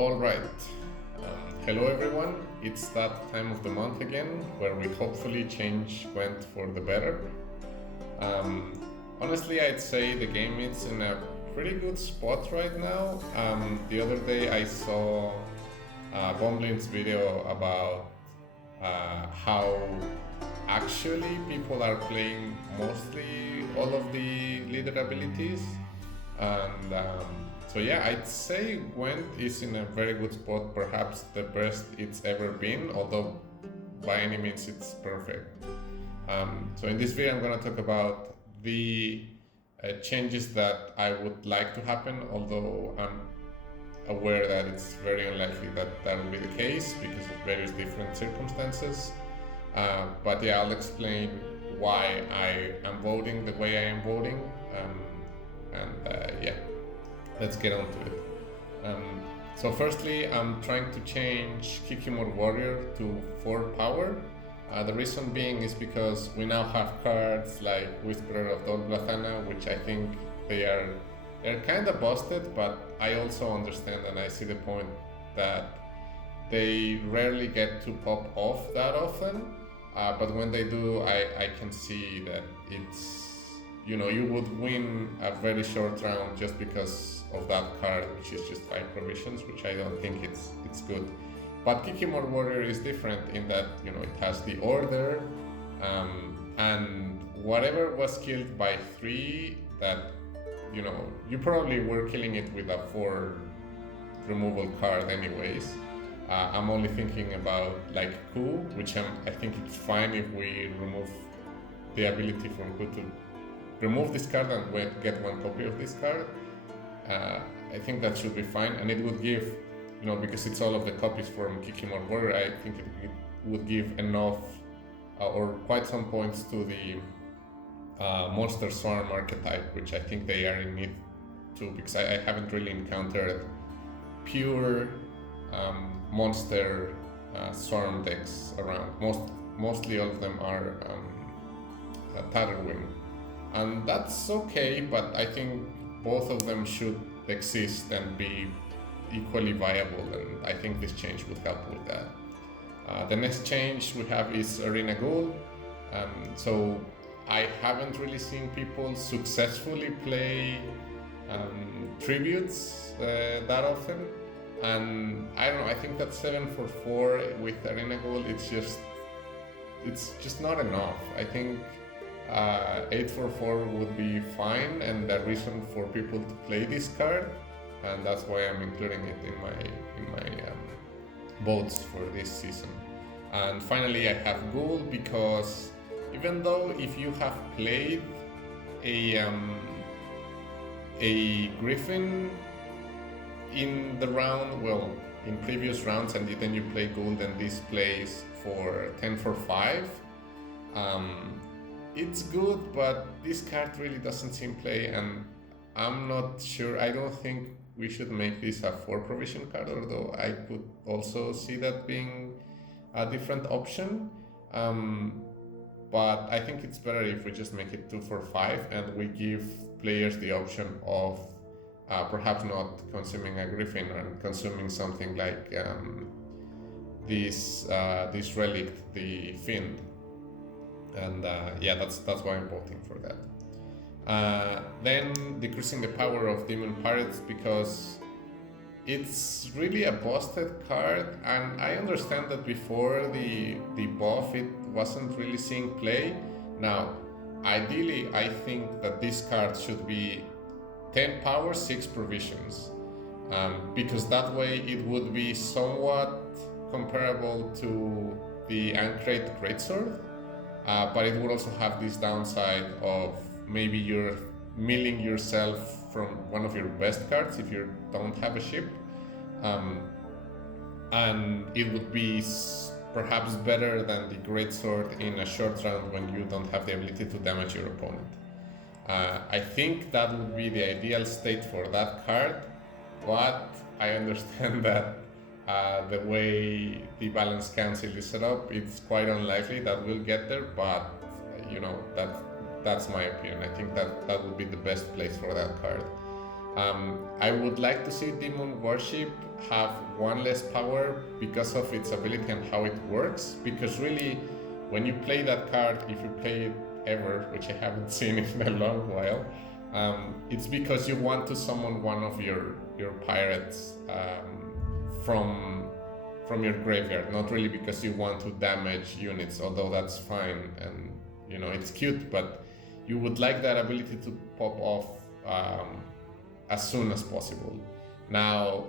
All right. Hello everyone. It's that time of the month again where we hopefully change GWENT for the better. Honestly, I'd say the game is in a pretty good spot right now. The other day I saw Bomblin's video about how actually people are playing mostly all of the leader abilities, and so yeah, I'd say GWENT is in a very good spot, perhaps the best it's ever been, although by any means it's perfect. So in this video I'm going to talk about the changes that I would like to happen, although I'm aware that it's very unlikely that that will be the case because of various different circumstances. But yeah, I'll explain why I am voting the way I am voting, yeah, let's get on to it. So firstly, I'm trying to change Kikimor Warrior to 4 power. The reason being is because we now have cards like Whisperer of Dol Blathana, which I think they're kind of busted, but I also understand and I see the point that they rarely get to pop off that often. But when they do, I can see that it's, you would win a very short round just because of that card, which is just 5 provisions, which I don't think it's good. But Kikimor Warrior is different in that, it has the order, and whatever was killed by 3 that, you probably were killing it with a 4 removal card anyways. I'm only thinking about like Ku, which I think it's fine if we remove the ability from Ku to remove this card and get 1 copy of this card. I think that should be fine, and it would give, because it's all of the copies from Kikimor Warrior, I think it would give enough or quite some points to the Monster Swarm archetype, which I think they are in need to, because I haven't really encountered pure monster swarm decks around. Mostly all of them are Tatterwing, and that's okay, but I think both of them should exist and be equally viable, and I think this change would help with that. The next change we have is Arena Ghoul. So I haven't really seen people successfully play tributes that often, and I don't know, I think that 7 for 4 with Arena Ghoul, it's just not enough. I think 8 for 4 would be fine, and the reason for people to play this card, and that's why I'm including it in my votes for this season. And finally, I have Ghoul because even though if you have played a Griffin in the round, well, in previous rounds, and then you play Ghoul, then this plays for 10 for 5. It's good, but this card really doesn't seem play, and I'm not sure. I don't think we should make this a 4 provision card, although I could also see that being a different option. But I think it's better if we just make it 2 for 5 and we give players the option of perhaps not consuming a Griffin and consuming something like this relic, the Fiend. And yeah, that's why I'm voting for that. Then decreasing the power of Demon Pirates, because it's really a busted card, and I understand that before the buff it wasn't really seeing play. Now, ideally, I think that this card should be 10 power, 6 provisions, because that way it would be somewhat comparable to the Ancrate Greatsword. But it would also have this downside of maybe you're milling yourself from one of your best cards if you don't have a ship, and it would be perhaps better than the Greatsword in a short round when you don't have the ability to damage your opponent. I think that would be the ideal state for that card, but I understand that the way the Balance Council is set up, it's quite unlikely that we'll get there, but that's my opinion. I think that would be the best place for that card. I would like to see Demon Worship have one less power because of its ability and how it works. Because really, when you play that card, if you play it ever, which I haven't seen in a long while, it's because you want to summon one of your pirates from your graveyard, not really because you want to damage units, although that's fine and it's cute, but you would like that ability to pop off as soon as possible. Now,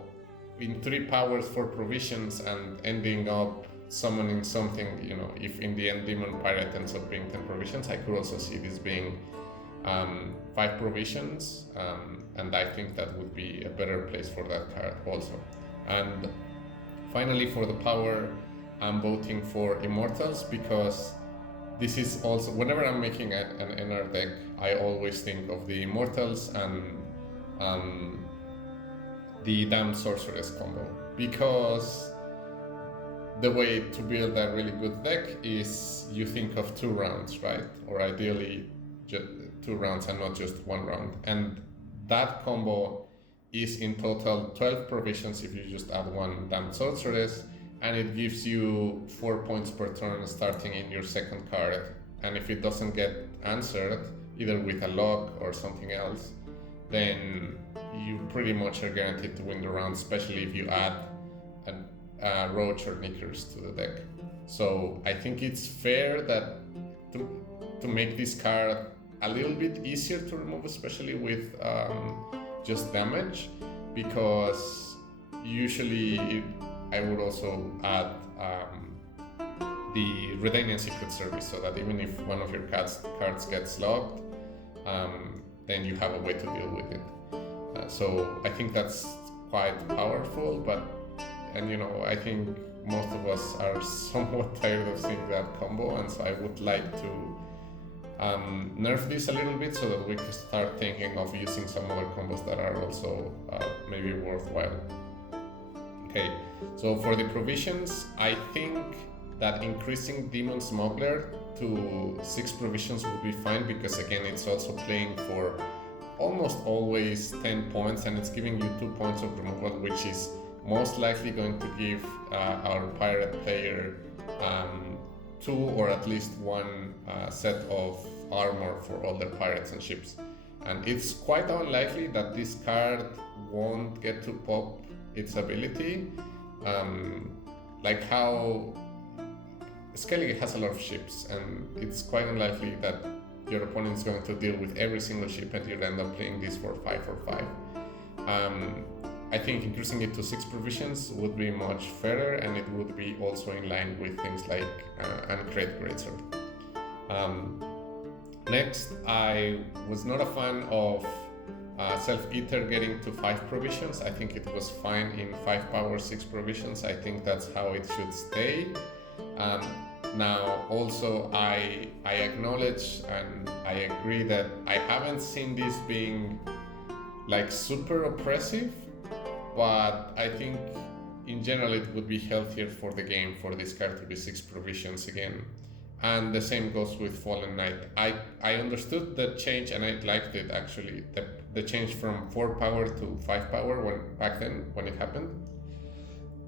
in 3 powers, 4 provisions, and ending up summoning something, if in the end Demon Pirate ends up being 10 provisions, I could also see this being 5 provisions, and I think that would be a better place for that card also. And finally, for the power, I'm voting for Immortals, because this is also, whenever I'm making an NR deck, I always think of the Immortals and the Damned Sorceress combo, because the way to build a really good deck is you think of 2 rounds, right? Or ideally just 2 rounds and not just 1 round. And that combo is in total 12 provisions if you just add 1 Damned Sorceress, and it gives you 4 points per turn starting in your second card. And if it doesn't get answered, either with a lock or something else, then you pretty much are guaranteed to win the round, especially if you add a Roach or Knickers to the deck. So I think it's fair that to make this card a little bit easier to remove, especially with just damage, because usually I would also add the Redanian Secret Service, so that even if one of your cards gets locked, then you have a way to deal with it. So I think that's quite powerful, and I think most of us are somewhat tired of seeing that combo, and so I would like to nerf this a little bit so that we can start thinking of using some other combos that are also maybe worthwhile. Okay, so for the provisions, I think that increasing Demon Smuggler to 6 provisions would be fine, because again, it's also playing for almost always 10 points, and it's giving you 2 points of removal, which is most likely going to give our pirate player 2 or at least 1 set of armor for all their pirates and ships. And it's quite unlikely that this card won't get to pop its ability, like how Skellige has a lot of ships, and it's quite unlikely that your opponent is going to deal with every single ship and you'll end up playing this for 5 or 5. I think increasing it to 6 provisions would be much fairer, and it would be also in line with things like Uncreate Greatsword. Next, I was not a fan of Self-Eater getting to 5 provisions. I think it was fine in 5 power, 6 provisions. I think that's how it should stay. Now, also, I acknowledge and I agree that I haven't seen this being like super oppressive, but I think in general it would be healthier for the game for this card to be 6 provisions again. And the same goes with Fallen Knight. I understood the change, and I liked it actually, the change from 4 power to 5 power back then when it happened.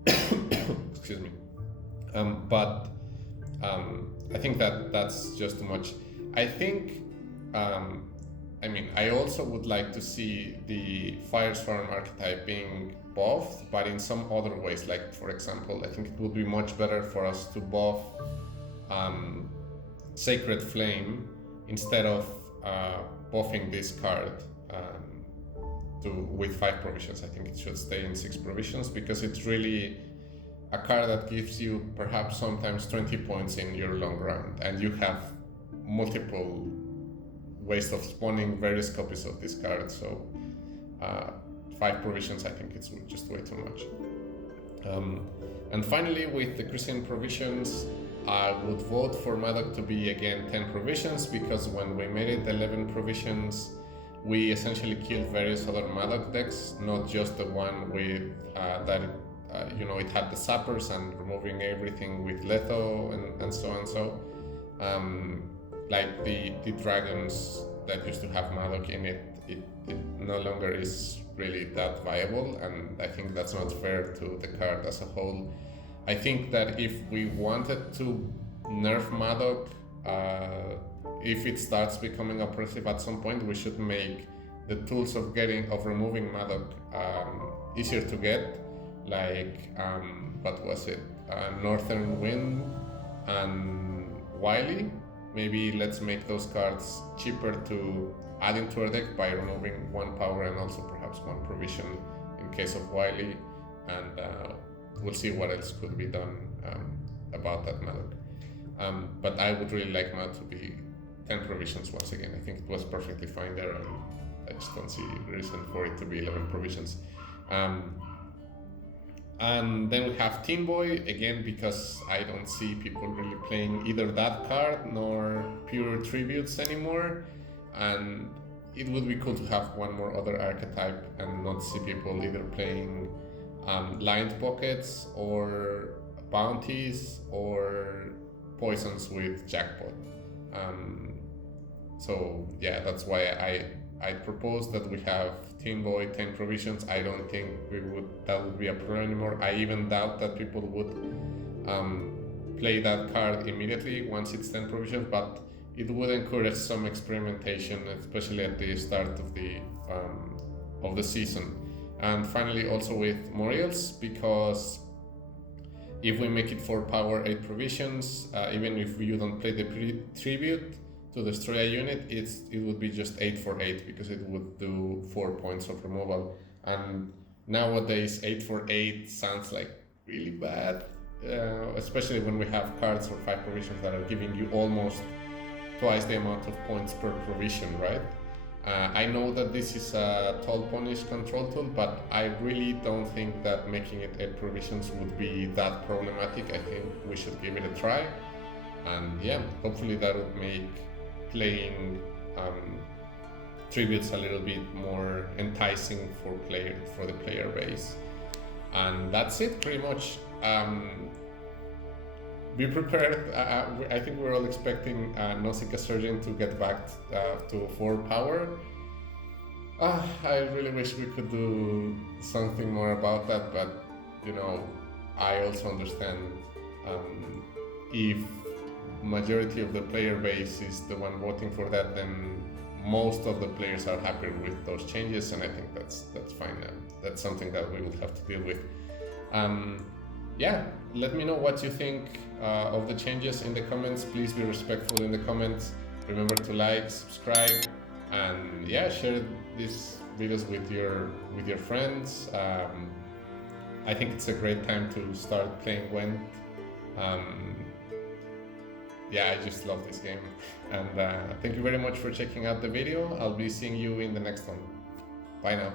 Excuse me. But I think that's just too much. I think, I also would like to see the Firestorm archetype being buffed, but in some other ways. Like, for example, I think it would be much better for us to buff Sacred Flame instead of buffing this card with 5 provisions. I think it should stay in 6 provisions, because it's really a card that gives you perhaps sometimes 20 points in your long round, and you have multiple ways of spawning various copies of this card. So 5 provisions, I think it's just way too much. And finally, with the Christian provisions, I would vote for Madoc to be again 10 provisions, because when we made it 11 provisions, we essentially killed various other Madoc decks, not just the one with it had the sappers and removing everything with Letho and so on. So like the dragons that used to have Madoc in it, it no longer is really that viable, and I think that's not fair to the card as a whole. I think that if we wanted to nerf Madoc, if it starts becoming oppressive at some point, we should make the tools of removing Madoc easier to get, like what was it, Northern Wind and Wily. Maybe let's make those cards cheaper to add into our deck by removing 1 power and also perhaps 1 provision in case of Wily, and we'll see what else could be done about that Madoc. But I would really like Madoc to be 10 provisions once again. I think it was perfectly fine there, and I just don't see reason for it to be 11 provisions. And then we have Teen Boy, again, because I don't see people really playing either that card nor pure tributes anymore. And it would be cool to have one more other archetype and not see people either playing lined pockets or bounties or poisons with jackpot. So yeah, that's why I propose that we have Teen Boy 10 provisions. I don't think that would be a problem anymore. I even doubt that people would play that card immediately once it's 10 provisions, but it would encourage some experimentation, especially at the start of the season. And finally, also with Moriels, because if we make it 4 power, 8 provisions, even if you don't play the tribute to destroy a unit, it would be just 8 for 8, because it would do 4 points of removal. And nowadays 8 for 8 sounds like really bad, especially when we have cards for 5 provisions that are giving you almost twice the amount of points per provision, right? I know that this is a tall punish control tool, but I really don't think that making it 8 provisions would be that problematic. I think we should give it a try, and yeah, hopefully that would make playing tributes a little bit more enticing for the player base. And that's it pretty much. Be prepared. I think we're all expecting Nausicaa Surgeon to get back to 4 power. I really wish we could do something more about that, but I also understand if majority of the player base is the one voting for that, then most of the players are happy with those changes, and I think that's fine. That's something that we will have to deal with. Yeah, let me know what you think of the changes in the comments. Please be respectful in the comments. Remember to like, subscribe, and yeah, share these videos with your friends. I think it's a great time to start playing GWENT. Yeah, I just love this game. And thank you very much for checking out the video. I'll be seeing you in the next one. Bye now.